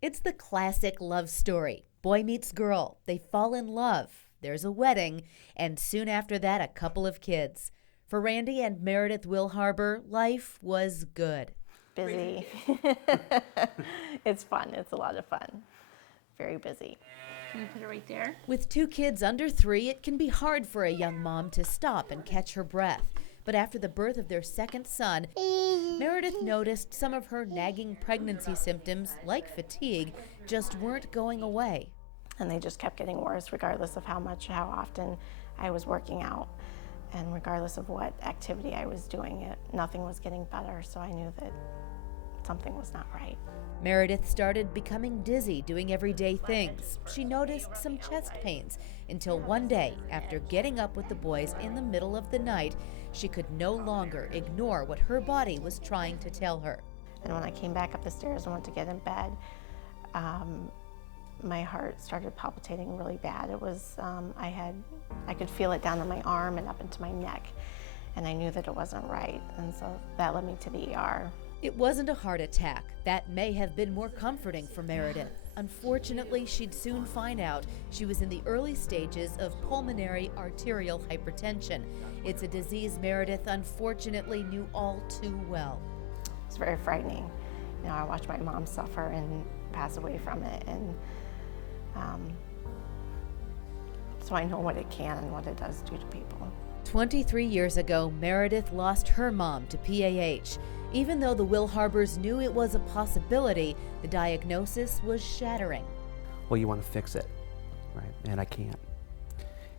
It's the classic love story. Boy meets girl, they fall in love, there's a wedding, and soon after that, a couple of kids. For Randy and Meredith Wilharber, life was good. Busy. It's fun. It's a lot of fun. Very busy. Can you put it right there? With two kids under 3, it can be hard for a young mom to stop and catch her breath. But after the birth of their second son, Meredith noticed some of her nagging pregnancy symptoms, like fatigue, just weren't going away. And they just kept getting worse regardless of how often I was working out. And regardless of what activity I was doing, nothing was getting better. So I knew that something was not right. Meredith started becoming dizzy doing everyday things. She noticed some chest pains until one day, after getting up with the boys in the middle of the night, she could no longer ignore what her body was trying to tell her. And when I came back up the stairs and went to get in bed, my heart started palpitating really bad. It was, I could feel it down in my arm and up into my neck, and I knew that it wasn't right, and so that led me to the ER. It wasn't a heart attack. That may have been more comforting for Meredith. Unfortunately, she'd soon find out she was in the early stages of pulmonary arterial hypertension. It's a disease Meredith unfortunately knew all too well. It's very frightening. You know, I watched my mom suffer and pass away from it, and so I know what it can and what it does do to people. 23 years ago, Meredith lost her mom to PAH. Even though the Wilharbers knew it was a possibility, the diagnosis was shattering. Well, you want to fix it, right? And I can't.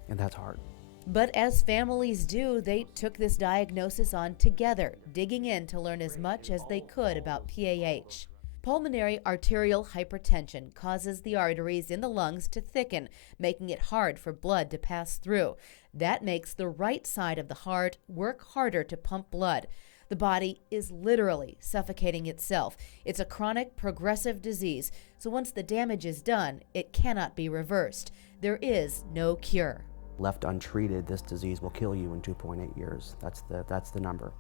And that's hard. But as families do, they took this diagnosis on together, digging in to learn as much as they could about PAH. Pulmonary arterial hypertension causes the arteries in the lungs to thicken, making it hard for blood to pass through. That makes the right side of the heart work harder to pump blood. The body is literally suffocating itself. It's a chronic, progressive disease, so once the damage is done, it cannot be reversed. There is no cure. Left untreated, this disease will kill you in 2.8 years. That's the number.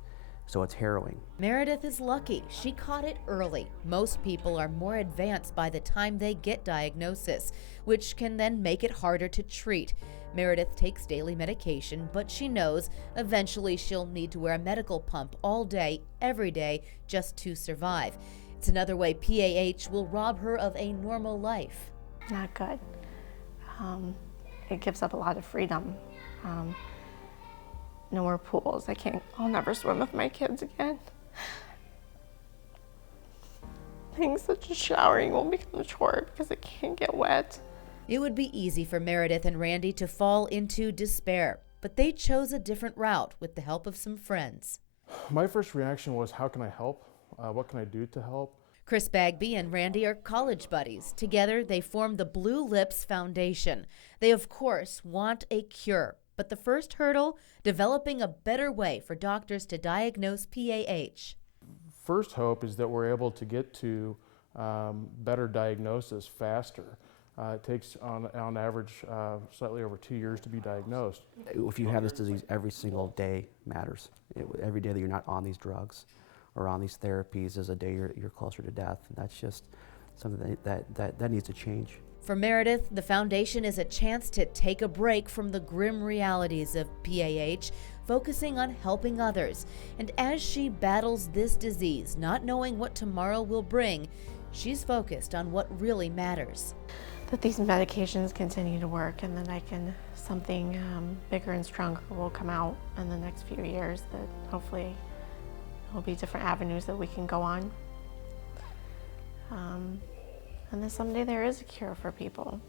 So it's harrowing. Meredith is lucky. She caught it early. Most people are more advanced by the time they get diagnosis, which can then make it harder to treat. Meredith takes daily medication, but she knows eventually she'll need to wear a medical pump all day, every day, just to survive. It's another way PAH will rob her of a normal life. Not good. It gives up a lot of freedom. No more pools. I'll never swim with my kids again. Things such as showering will become a chore because it can't get wet. It would be easy for Meredith and Randy to fall into despair, but they chose a different route with the help of some friends. My first reaction was, how can I help? What can I do to help? Chris Bagby and Randy are college buddies. Together, they form the Blue Lips Foundation. They, of course, want a cure. But the first hurdle, developing a better way for doctors to diagnose PAH. First hope is that we're able to get to better diagnosis faster. It takes, on average, slightly over 2 years to be diagnosed. If you have this disease, every single day matters. Every day that you're not on these drugs or on these therapies is a day you're closer to death. And that's just something that needs to change. For Meredith, the foundation is a chance to take a break from the grim realities of PAH, focusing on helping others. And as she battles this disease, not knowing what tomorrow will bring, she's focused on what really matters. That these medications continue to work, and that something bigger and stronger will come out in the next few years, that hopefully will be different avenues that we can go on. And then someday there is a cure for people.